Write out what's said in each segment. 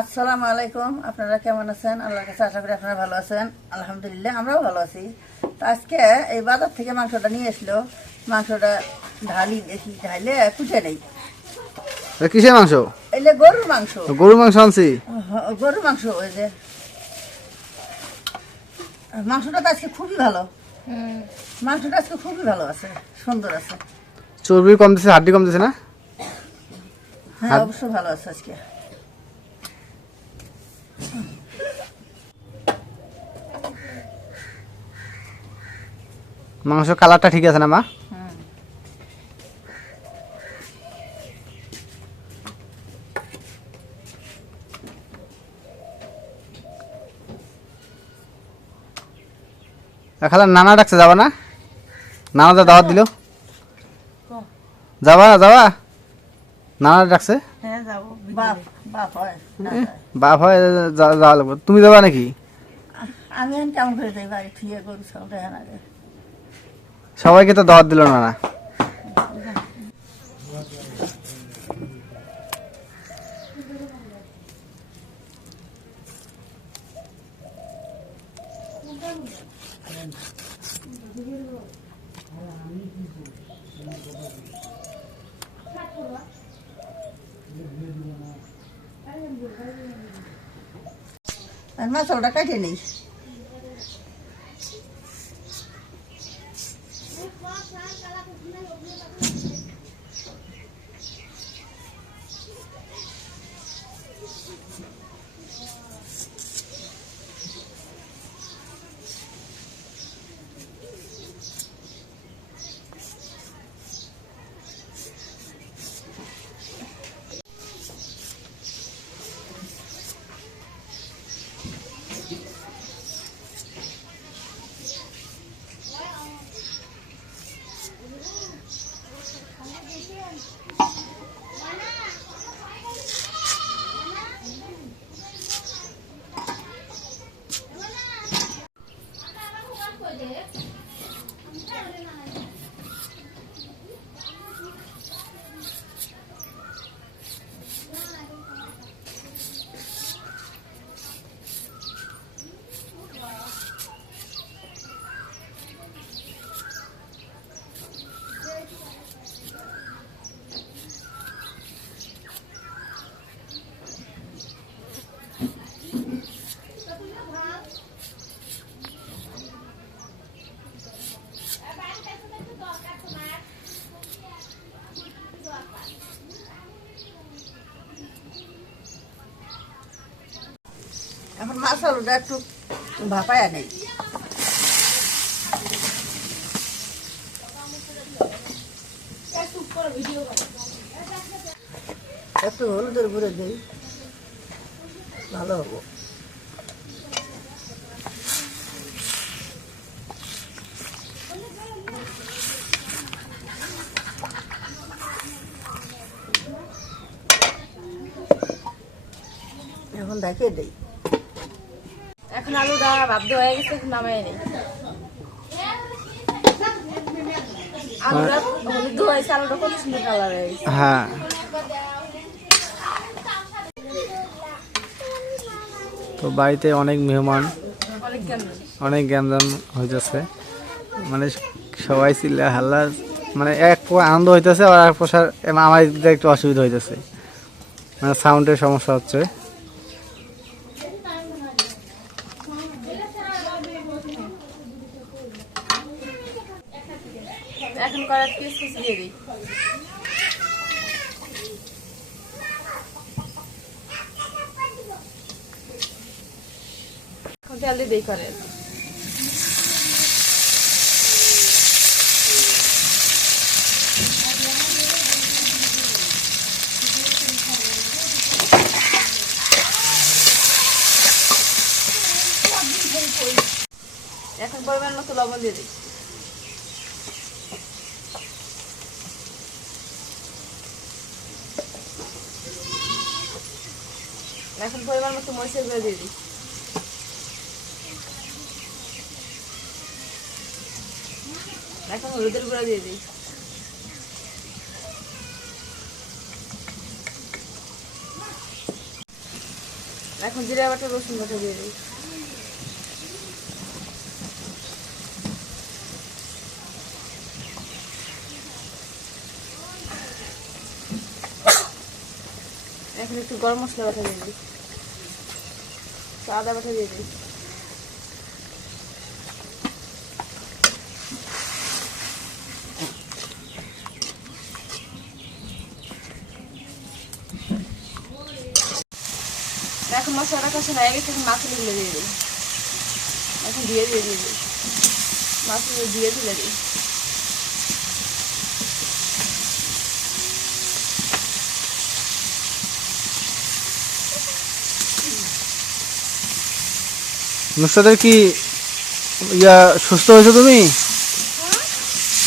আসসালামু আলাইকুম। আপনারা কেমন আছেন? আল্লাহর কাছে আশা করি আপনারা ভালো আছেন। আলহামদুলিল্লাহ আমরাও ভালো আছি। তো আজকে এই বাজার থেকে মাংসটা নিয়ে এসলো। মাংসটা ঢালি দেখি ঢাইলে কুটে নেই। কিসের মাংস? এলে গরুর মাংস। গরুর মাংস আনছি। গরুর মাংস ওই যে। মাংসটা তো আজকে খুবই ভালো। মাংসটা আজকে খুবই ভালো আছে সুন্দর আছে। চর্বি কম দিছে হাড্ডি কম দিছে না? হ্যাঁ অবশ্যই ভালো আছে আজকে। মাংস কালারটা ঠিক আছে না মা? খালা নানা ডাকছে যাবা না? নানা দাওয়াত দিল। যাবা যাবা। নানা ডাকছে। বাপ হয় বাপ হয় যা- যাওয়া লাগবে তুমি যাবা নাকি? আমি কেমন করে যাই বাড়ি গরু সব না সবাইকে তো দাওয়াত দিল না আর মাছটা কাটে নেই এখন মাছ আলুটা একটু ভাপায়া নেই একটু হলুদের গুঁড়ো দিই ভালো হব। এখন দেখে দেই। এখন আলুটা হয়ে গেছে এখন নামাই নেই। আলুটা হলুদ হয়েছে আলুটা কত সুন্দর কালার হয়ে গেছে। হ্যাঁ। তো বাড়িতে অনেক মেহমান অনেক জ্ঞানদান হইতেছে। মানে সবাই চিল্লা হাল্লা মানে এক আনন্দ হইতেছে আর এক প্রসার আমার একটু অসুবিধা হইতেছে। মানে সাউন্ডের সমস্যা হচ্ছে এখন করার পিস পিস দিয়ে দিই এখন করে এখন পরিমাণ মতো লবণ দিয়ে দিই। এখন পরিমাণ মতো মরিচের দিয়ে দিই। হলুদের গুঁড়ো দিয়ে দিই। এখন জিরা বাটা রসুন বাটা দিয়ে দিই। এখন একটু গরম মশলা বাটা দিয়ে দিই। আদা বাটা দিয়ে দিই। এখন মশলাটা কষানো হয়ে গেছে এখন মাছগুলো দিয়ে দিই এখন দিয়ে দিয়ে দিয়ে দিই মাছগুলো দিয়ে দিলে দিই নুসরাতের কি ইয়া সুস্থ হয়েছো তুমি?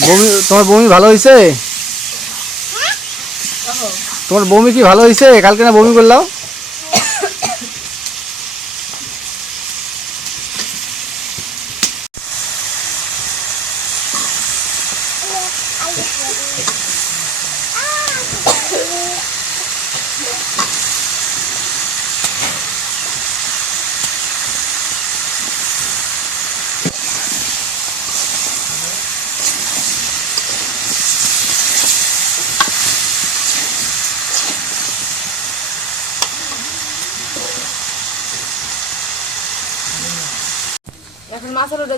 বমি তোমার বমি ভালো হয়েছে? তোমার বমি কি ভালো হয়েছে? কালকে না বমি করলাম?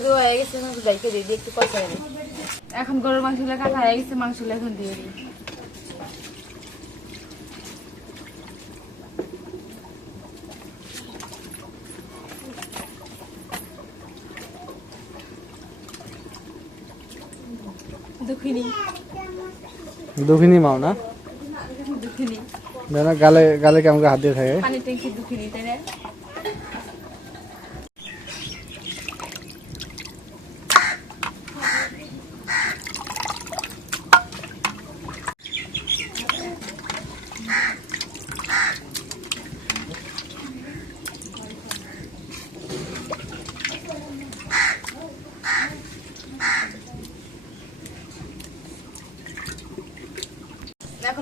দেওয়া হয়ে গেছে এখন যাইকে দিয়ে দিই একটু কষা দিই এখন গরুর মাংসগুলো কাটা হয়ে গেছে মাংসগুলো এখন দিয়ে দিই। দুঃখিনী। দুঃখিনী মাও না? দুঃখিনী। গালে গালে কেমন হাত দিয়ে থাকে? পানি ট্যাঙ্কি দুঃখিনী তাই না?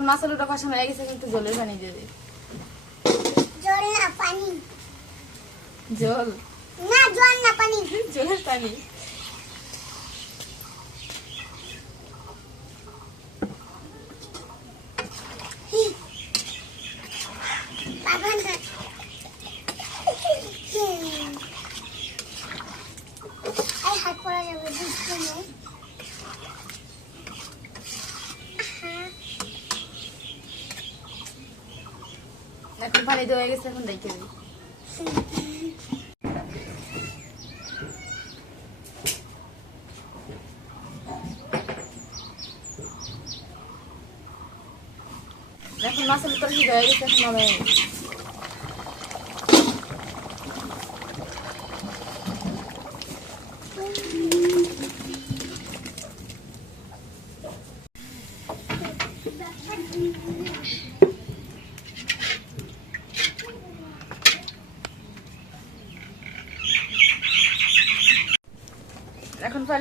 এখন মশলাটা কষানো হয়ে গেছে কিন্তু জলের পানি দিয়ে দিই জল না পানি। জল? না জল না পানি। জলের পানি বাবা না এই হাত পড়া যাবে বুঝতে নেই পানি দেওয়া গেছে এখন দেখে দিই এখন মাছের তরকারি হয়ে গেছে এখন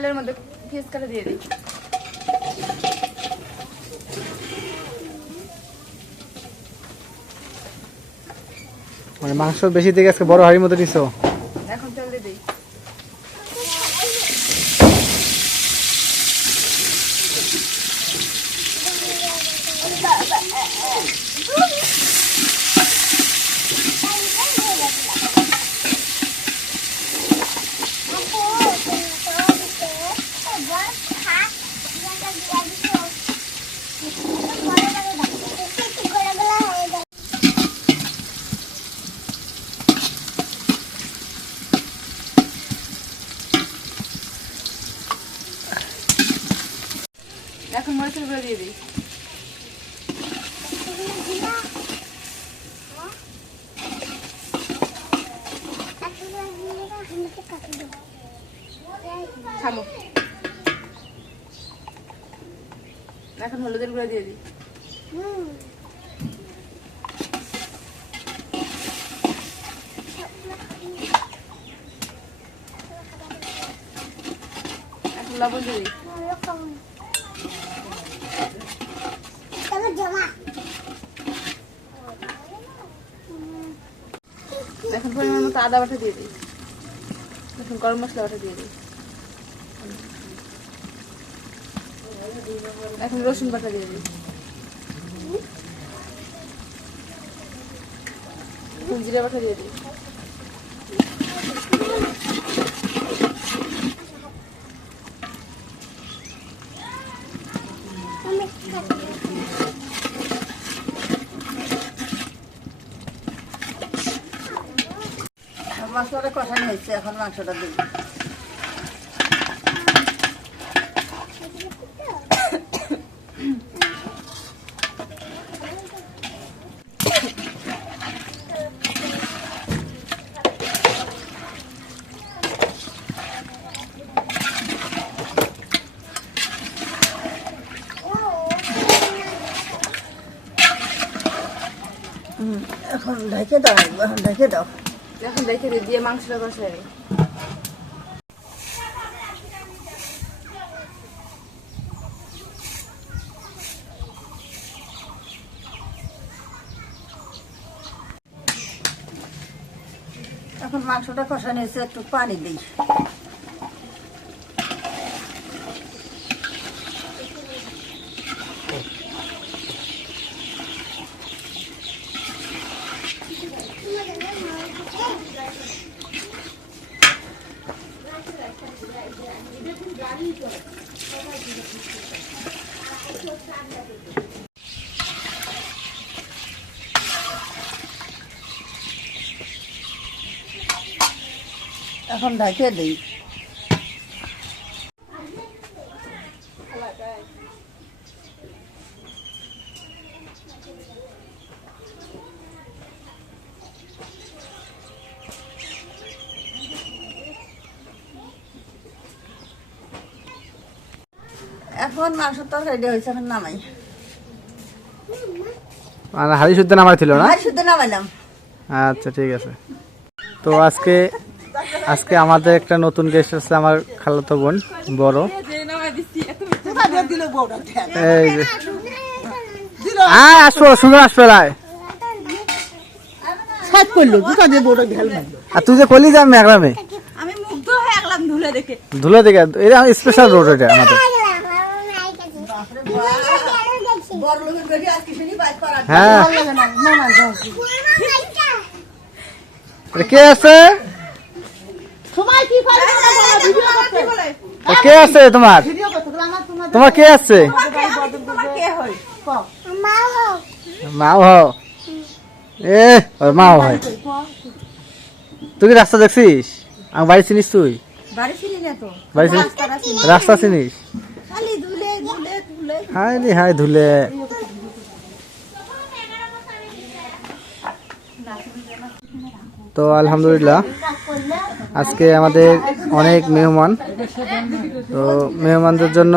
ফাইলের মধ্যে পেঁয়াজ কাটা দিয়ে দিই। মানে মাংস বেশি থেকে আজকে বড় হাড়ির মতো নিছো এখন তেল দিয়ে দিই এখন মরিচের গুঁড়ো দিয়ে দিই থামো। এখন হলুদের গুঁড়া দিয়ে দিই। এখন দিয়ে জমা পরিমাণ মতো আদা বাটা দিয়ে দিই। এখন গরম মশলা বাটা দিয়ে দিই। এখন রসুন বাটা দিয়ে দিই। জিরা বাটা দিয়ে দিই। মশলাটা কষানো হয়েছে, এখন মাংসটা দিই হুম, এখন ঢেকে দাও এখন ঢেকে দাও এখন দেখে দিয়ে মাংসটা কষাই নিই। এখন মাংসটা কষানো হয়েছে একটু পানি দিই এখন ঢেকে দিই। এখন মাংস তো রেডি হয়েছে এখন নামাই। মানে হাড়ি শুদ্ধ নামার ছিল না নামাইলাম। আচ্ছা ঠিক আছে। তো আজকে আজকে আমাদের একটা নতুন গেস্ট আছে আমার খালাতো বোন বড়। এই যে। আয় আসো সুন্দর আসবে লাই সাত করল দুটা দিয়ে বড় ঢেল আর তুই যে কলি যাবি মেঘরামে আমি মুগ্ধ হয়ে গেলাম ধুলে দেখে। ধুলো দিকে এটা স্পেশাল রোড এটা আমাদের। হ্যাঁ। কে আছে? কি করে ভিডিও করতে। কে আছে তোমার? ভিডিও করতে আমার তোমার তোমার কে আছে? মাও। হও। এ মাও হয়। তুই কি রাস্তা দেখছিস? আমি বাড়ি চিনিস তুই? বাড়ি ছিলি না তো। চিনিস রাস্তা চিনিস? খালি ধুলে ধুলে ধুলে। হাই রে হাই ধুলে। তো আলহামদুলিল্লাহ, আজকে আমাদের অনেক মেহমান। তো মেহমানদের জন্য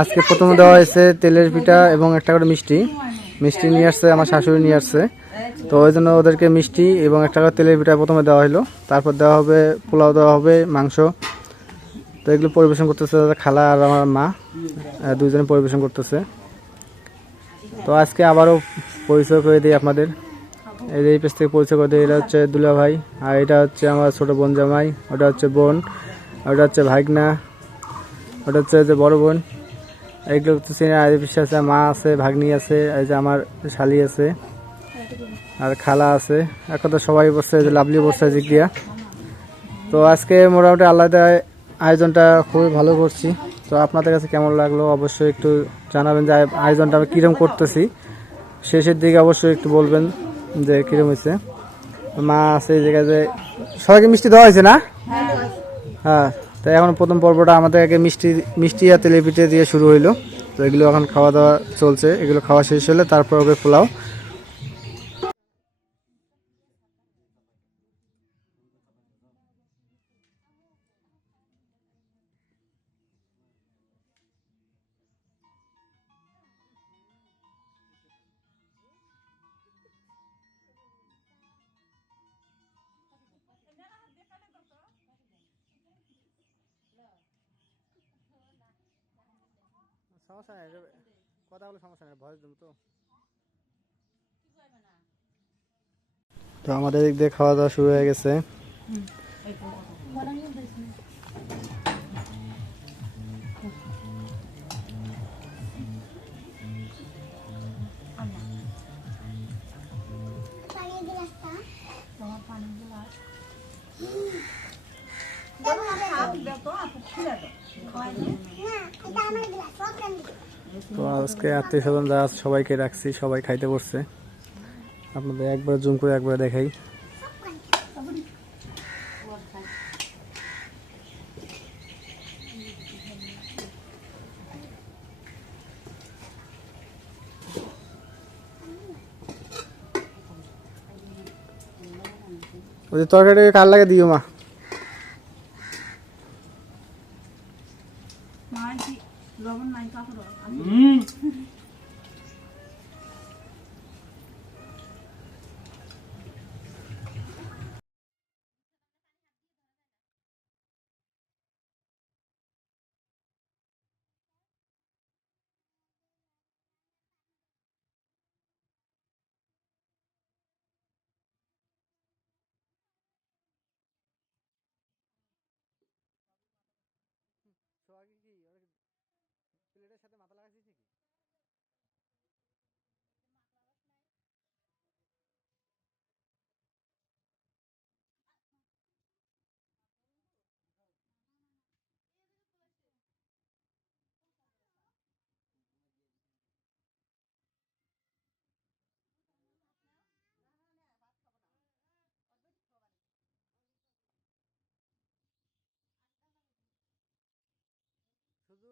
আজকে প্রথমে দেওয়া হয়েছে তেলের পিঠা এবং একটা করে মিষ্টি। মিষ্টি নিয়ে আসছে, আমার শাশুড়ি নিয়ে আসছে। তো ওই জন্য ওদেরকে মিষ্টি এবং একটা করে তেলের পিঠা প্রথমে দেওয়া হলো। তারপর দেওয়া হবে, পোলাও দেওয়া হবে, মাংস। তো এগুলো পরিবেশন করতেছে খালা আর আমার মা দুজনে পরিবেশন করতেছে। তো আজকে আবারও পরিচয় করে দিই আপনাদের। এই পেজ থেকে পরিচয় করে এটা হচ্ছে দুলা ভাই আর এটা হচ্ছে আমার ছোট বোন জামাই, ওটা হচ্ছে বোন ওটা হচ্ছে ভাগনা, ওটা হচ্ছে যে বড় বোন। এইগুলো হচ্ছে চিনে আর পিসে আছে, মা আছে, ভাগ্নি আছে, এই যে আমার শালি আছে, আর খালা আছে। এক কথা সবাই বসছে যে লাভলি বসছে দিয়া তো আজকে মোটামুটি আলাদা আয়োজনটা খুবই ভালো করছি। তো আপনাদের কাছে কেমন লাগল? অবশ্যই একটু জানাবেন যে আয়োজনটা আমি কীরকম করতেছি। শেষের দিকে অবশ্যই একটু বলবেন। যে কিরম হয়েছে মা আছে এই জায়গায় যে সবাইকে মিষ্টি দেওয়া হয়েছে না? হ্যাঁ তাই এখন প্রথম পর্বটা আমাদের আগে মিষ্টি মিষ্টি আর তেলে পিঠে দিয়ে শুরু হইল। তো এগুলো এখন খাওয়া দাওয়া চলছে। এগুলো খাওয়া শেষ হলে তারপর ওকে পোলাও। সমস্যা নেই কথা বলে সমস্যা নেই ভয়েস দেবো তো। তো আমাদের দিক দিয়ে খাওয়া দাওয়া শুরু হয়ে গেছে। পানির গ্লাসটা না এটা আমার গ্লাস সব কেন তো আজকে আত্মীয় স্বজন যা সবাইকে রাখছি সবাই খাইতে পড়ছে আপনাদের একবার জুম করে একবার দেখাই। ওই যে তরকারি কার লাগে দিও মা?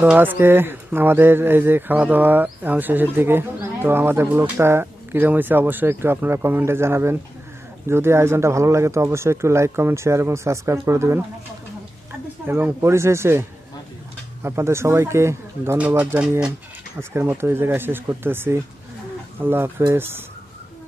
তো আজকে আমাদের এই যে খাওয়া দাওয়া এখন শেষের দিকে, তো আমাদের ব্লগটা কীরকম হয়েছে অবশ্যই একটু আপনারা কমেন্টে জানাবেন। যদি আয়োজনটা ভালো লাগে তো অবশ্যই একটু লাইক, কমেন্ট শেয়ার এবং সাবস্ক্রাইব করে দেবেন। এবং পরিশেষে আপনাদের সবাইকে ধন্যবাদ জানিয়ে আজকের মতো এই জায়গায় শেষ করতেছি। আল্লাহ হাফেজ।